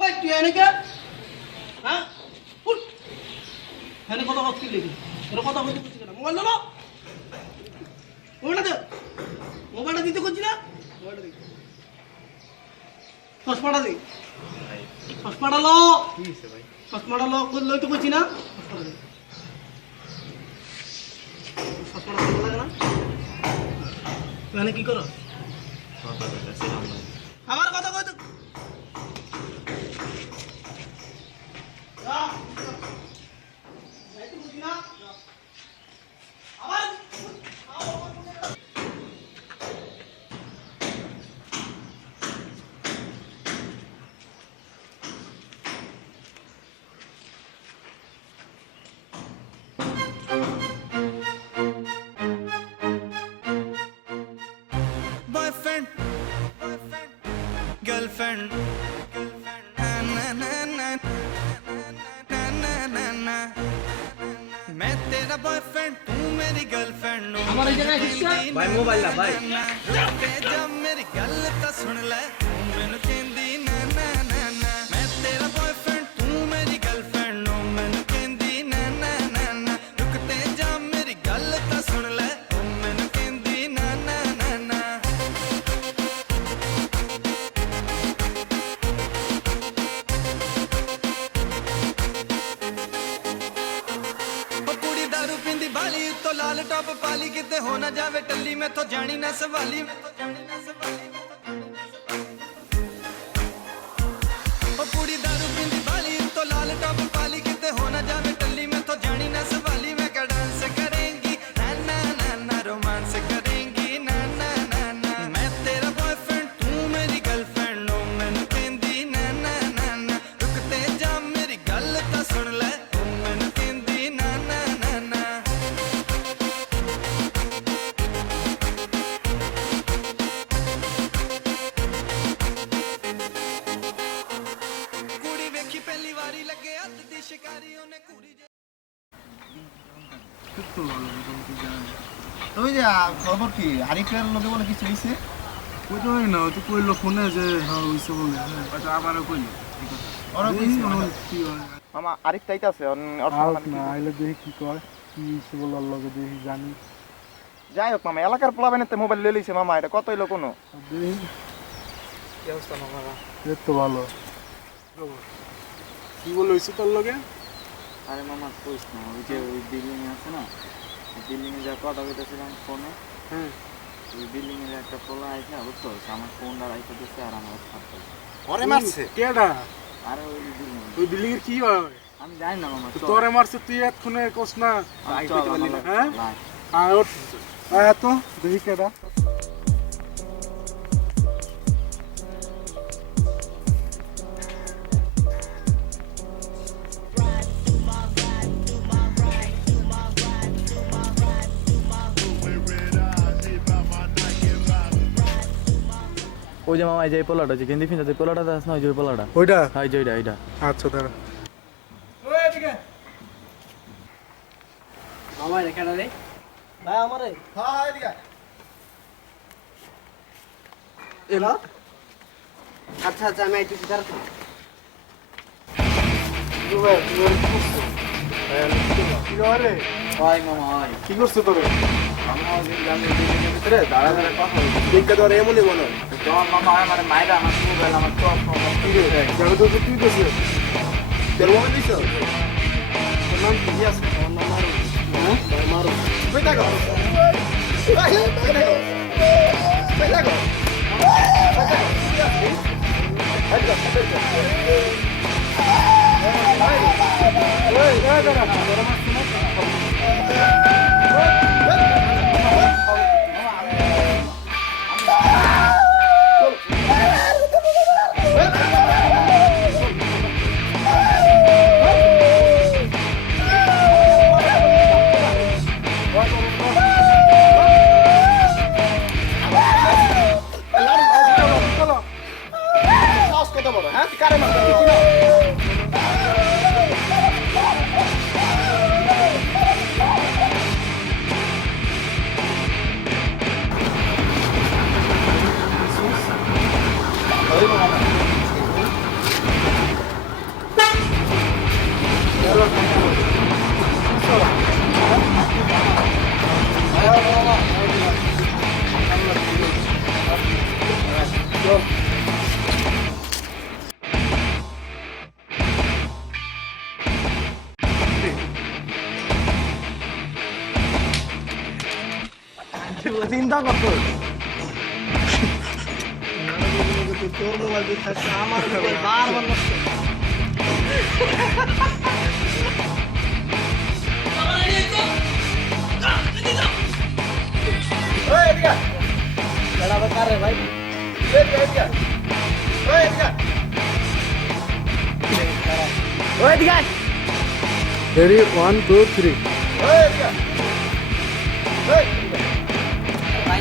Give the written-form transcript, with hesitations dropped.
ওই তুই এনে কে হ্যাঁ উঠ এনে কথা কথা কি লিখি তোর কথা বলতে করছিস না মোবাইল দাও মোবাইলটা দে মোবাইলটা দিতে করছিস না মোবাইলটা দে চশমাটা দে চশমাটা লো কি হইছে ভাই চশমাটা লো লইতে করছিস না চশমাটা ভালো লাগে না তুই এনে কি করো আমার কথা কই তো boyfriend, girlfriend, na na na na na na. मैं तेरा बॉयफ्रेंड तू मेरी गर्लफ्रेंड हमारी जगह हिस्सा भाई मोबाइल ला भाई जब मेरी गल तो सुन ले तू मैनू कहंदी ना ना ना ना मैं तेरा बॉयफ्रेंड तू मेरी गर्लफ्रेंड मैनू कहंदी ना ना ना ना रुकते जा मेरी गल तो सुन ले तू मैनू कहंदी ना ना ना ना कुड़ी दारू पींदी बाली तो लाल टॉप पाली किते हो ना जावे टल्ली में तो जानी ना सवाली कुड़ी दारू पींदी बाली तो लाल टॉप पाली किते हो ना जावे टल्ली में तो जानी ना सवाली मैं क्या डांस करेंगी ना ना ना ना रोमांस करेंगी ना ना ना ना मैं तेरा बॉयफ्रेंड तू मेरी गर्लफ्रेंड ओ मैनू कहंदी ना ना ना ना रुकते जा मेरी गल तो सुन ले ओ मैनू कहंदी ना ना ना ना कुड़ी वेखी पहली वारी लगे हथ दी शिकारी ओने कुड़ी ওই যে খবর কি আরিফের লোকে বলে কিছু হইছে ওইটাই না ওই তো কইলো ফোনে যে হ্যাঁ হইছে বলে হ্যাঁ আচ্ছা আবারও কইলো ওরা কইছে কি হয় মামা আরিফ তাইতাছে ওর আউট না আইলে দেখি কি কয় কি হইছে বলে আল্লাহ দেখি জানি যাই হোক মামা এলাকার পোলাবেনেতে মোবাইল লয়ে লইছে মামা এটা কত হইলো কোনো দেখি কি অবস্থা মামা এর তো ভালো কি বলে হইছে তোর লগে আরে মামা কইস না ওই যে ওই বিল্ডিং আছে না বিল্ডিং এ যা কথা কইতেছিলাম ফোনে হ্যাঁ ওই বিল্ডিং এর একটা পোলা আইছে বুঝছো আমার ফোনটা রাইখা দিচ্ছে আর আমার হাত ওরে মারছে কেডা আরে ওই বিল্ডিং ওই বিল্ডিং এর কি হয় আমি জানি না মামা তোরে মারছে তুই এতক্ষণে কোস না হ্যাঁ আয় ওঠ আয় তো দেখি কেডা ওই যে মামা এই যে পোলাটা যে গেন্দি ফিনতে পোলাটা আছে না ওই যে পোলাটা ওইটা হাই যে এইটা আচ্ছা দাঁড়া মামা এখানে রে ভাই আমারে হ্যাঁ এদিকে এলা আচ্ছা আচ্ছা আমি আইতেছি দাঁড়া কি রে ভাই মামা ভাই কি করছিস তোরে মামা ওই গান বিল্ডিং ভিতরে দাঁড়া দাঁড়া কথা হইছে দেখতে তোর এমনই বলো তোমার মামা আমার মাইরা আমার মোবাইল আমার টপ কি রে যাবে তো তুই কইছিস তোর মোবাইল দিছো তোর নাম কি আছে আমার নাম মারু হ্যাঁ মারু কই থাকো কই থাকো চিন্তা করতো তোর মোবাইল দিয়ে থাকছে আমার মোবাইল বারবার নষ্ট ভাই Ready, 1, 2, 3. ভাই